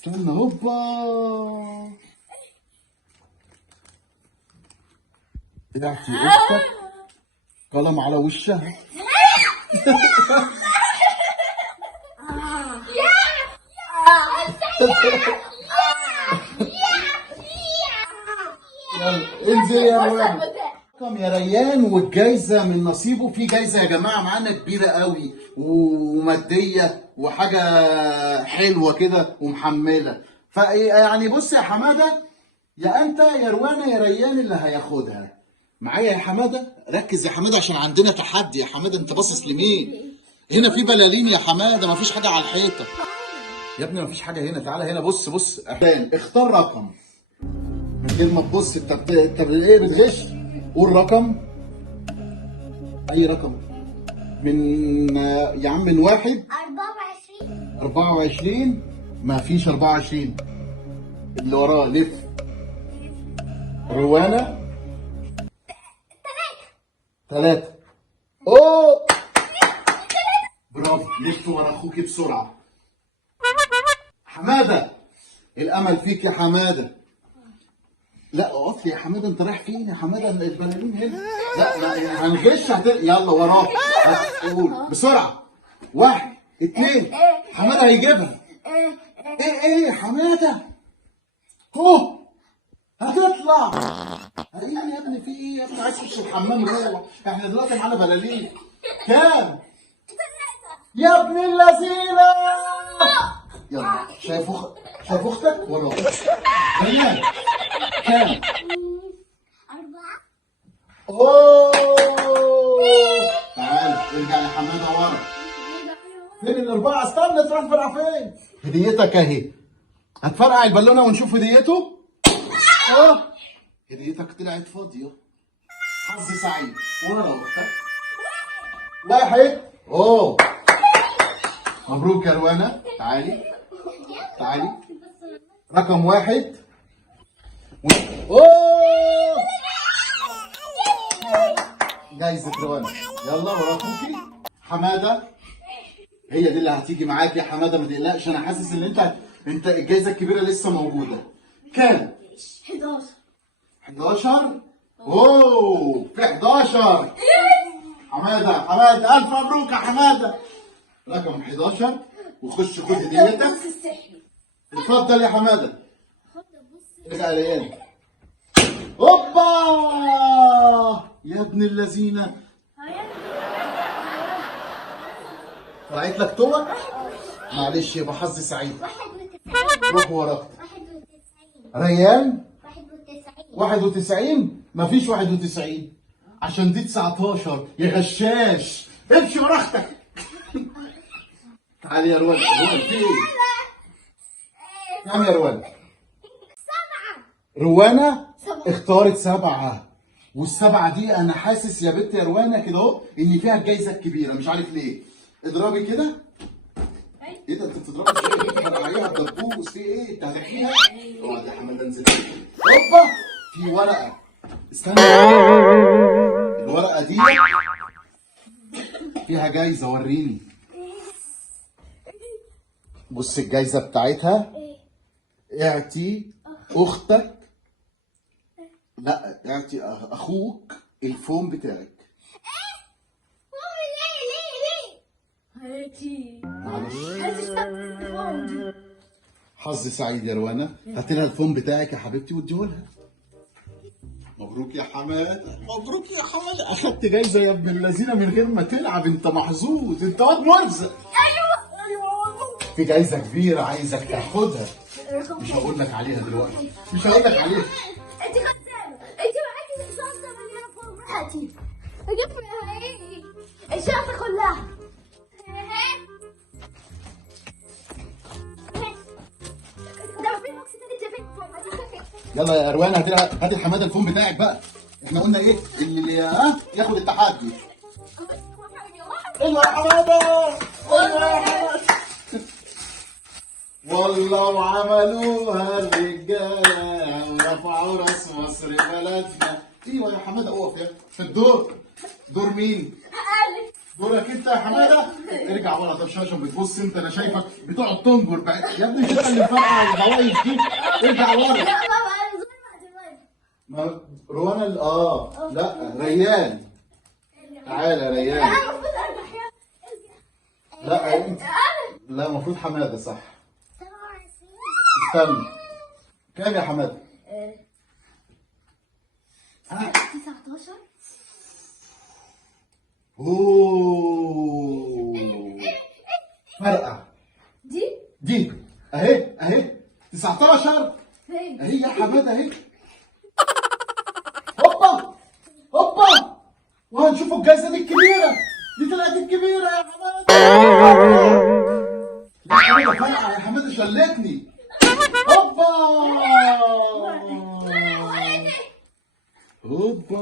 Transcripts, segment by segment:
استنى هوبا. اعطي اختك قلم على وشها. يلا انزل يا روان. رقم يا ريان، والجايزه من نصيبه. في جايزه يا جماعه معانا كبيره قوي وماديه وحاجه حلوه كده ومحمله. فيعني بص يا حماده، يا انت يا روانه يا ريان اللي هياخدها. معايا يا حماده؟ ركز يا حماده عشان عندنا تحدي. يا حماده انت باصص لمين؟ هنا في بلالين يا حماده، مفيش حاجه على الحيطه يا ابني، مفيش حاجه هنا. تعالى هنا، بص بص. اختار رقم من غير ما تبص. انت ايه بتغش؟ قول رقم، اي رقم. من يا عم من 1. 24. 24. ما فيش 24. اللي وراه لف. روانة 3. اوه برافو، لف ورا اخوكي بسرعة. حمادة الامل فيك يا حمادة. لا اقف لي يا حماده، انت رايح فين يا حماده؟ البلالين هنا. لا هنغش. يلا وراك. قول بسرعه. 1 2. حماده هيجيبها. ايه يا حماده؟ اهو هتطلع. ايه يا ابني؟ في ايه يا ابني؟ عايز تخش الحمام روح. احنا دلوقتي معانا بلالين. كام؟ يا ابن اللذينه. يلا شايف اختك وراك. ريان كام؟ 4. اوه تعالى ارجع يا حماده ورا. فين ال4؟ استنى، تروح تفرقع فين؟ هديتك اهي. هتفرقع البالونه ونشوف هديته. هديتك طلعت فاضيه. حظ سعيد. ورا اختك. 1. اوه مبروك يا روانه. تعالي رقم 1. اوه جايزة روانة. يلا ورا اخوكي. حماده هي دي اللي هتيجي معاك يا حماده، ما تقلقش. انا حاسس ان انت الجايزه الكبيره لسه موجوده. كام؟ 11. 11. اوه في 11. حماده الف مبروك يا حماده. رقم 11. وخش خد هديتك. اتفضل يا حماده. ارجع يا ريان. اوبا يا ابن اللذينه. طلعت لك توك. معلش يبقى حظ سعيد. 91. روح وراك. ريان 91. 91. مفيش 91 عشان دي 19 يا غشاش. امشي ورا اختك. تعالي يا روان. في ايه؟ نعم يا روان. 7. روانة 7. اختارت 7. وال7 دي انا حاسس يا بنت يا روانة كده اهو ان فيها الجايزة الكبيرة. مش عارف ليه. اضربي كده. ايه ده انت بتضربي ازاي؟ انت فرقعيها بدبوس. في ايه؟ انت هتحكيها؟ اقعد يا حماده انزل. هوبا في ورقة. استنى. الورقة دي فيها جايزة. وريني. بص الجايزة بتاعتها. اعطي اختك، لا اعطي اخوك الفون بتاعك. معلش. حظ سعيد يا روانة. هات لها الفون بتاعك يا حبيبتي واديهولها. مبروك يا حماده. مبروك يا حماده. اخدت جايزه يا ابن اللذينه من غير ما تلعب. انت محظوظ. انت واد مرزق. ايوه في جايزه كبيره عايزك تاخدها. مش هقول لك عليها دلوقتي. مش هقول لك عليها. انت غزاله. انت معاكي 16 مليون فوق راحتي. اجيب لها ايه؟ الشنطه كلها. يلا يا روانة هاتي لحماده الفون بتاعك بقى. احنا قلنا ايه؟ اللي ياخد التحدي. ايوه يا حماده. ايوه يا حماده. والله وعملوها الرجاله ورفعوا راس مصر بلدنا. ايوه يا حماده اقف. يا في الدور. دور مين؟ دورك انت يا حماده. ارجع ورا طب شويه عشان بتبص انت، انا شايفك بتقعد تنجر بعد يا ابني، انت اللي مفرقع الغوايش دي. ارجع ورا. لا بابا انا ظلمت. ما روان لا ريان. تعالى يا ريان. انا المفروض ارجع يا لا انت. لا المفروض حماده صح. 27. استنى. كام يا حماده؟ 19. اوه فرقه. دي اهي 19 فين؟ اهي يا حماده اهي. هوبا وهنشوف الجايزه دي الكبيره. دي طلعت الكبيره يا حماده. يا حماده فرقه يا حماده شلتني. هوبا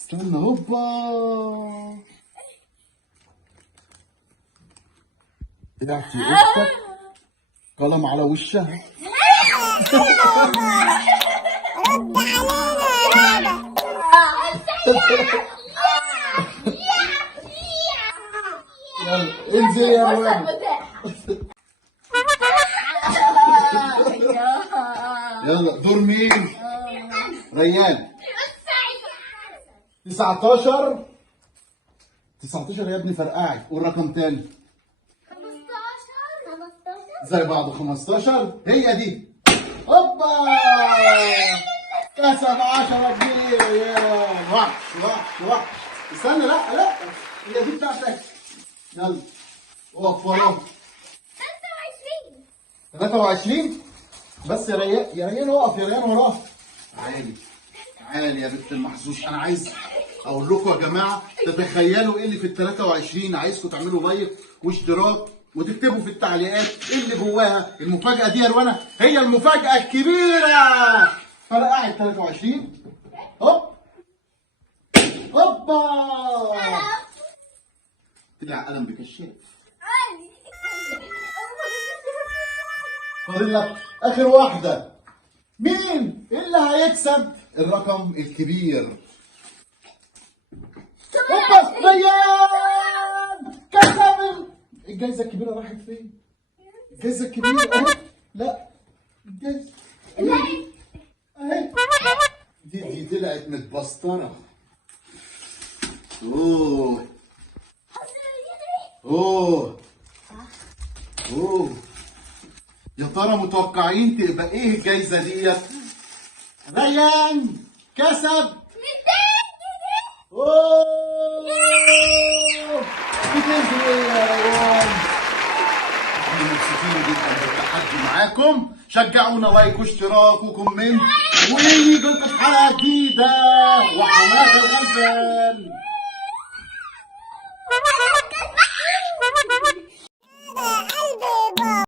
استنى. هوبا طلعتي اختك قلم على وشها. يلا انزل يا روان. يلا دور مين؟ ريان. 19 يا ابني فرقعي. قول رقم تاني 15. زي بعض. 15 هي دي. هوبا كسب 10 جنيه. يا وحش. استنى لا هي دي بتاعتك. يلا اقف وراهم. 23 بس يا ريان اقف يا ريان وراه. تعالي يا بنت المحظوظ. انا عايز اقول لكم يا جماعه تتخيلوا ايه اللي في ال 23. عايزكم تعملوا لايك واشتراك وتكتبوا في التعليقات ايه اللي جواها. المفاجاه دي يا روانه هي المفاجاه الكبيره. فرقعت 23. هوبا طلع قلم بكشاف. فاضل لك اخر واحده. مين اللي هيكسب الرقم الكبير؟ هوبا ريان كسب. الجايزه الكبيره راحت فين؟ الجايزه الكبيره اهي. لا الجايزه اهي. دي طلعت متبسطره. اوه يا ترى متوقعين تبقى ايه الجايزه ديت؟ ريان كسب 200 جنيه يا ريان. احنا مبسوطين جدا بالتحدي معاكم. شجعونا لايك واشتراك وكومنت ويجي لكم في حلقه جديده وحماده الغلبان.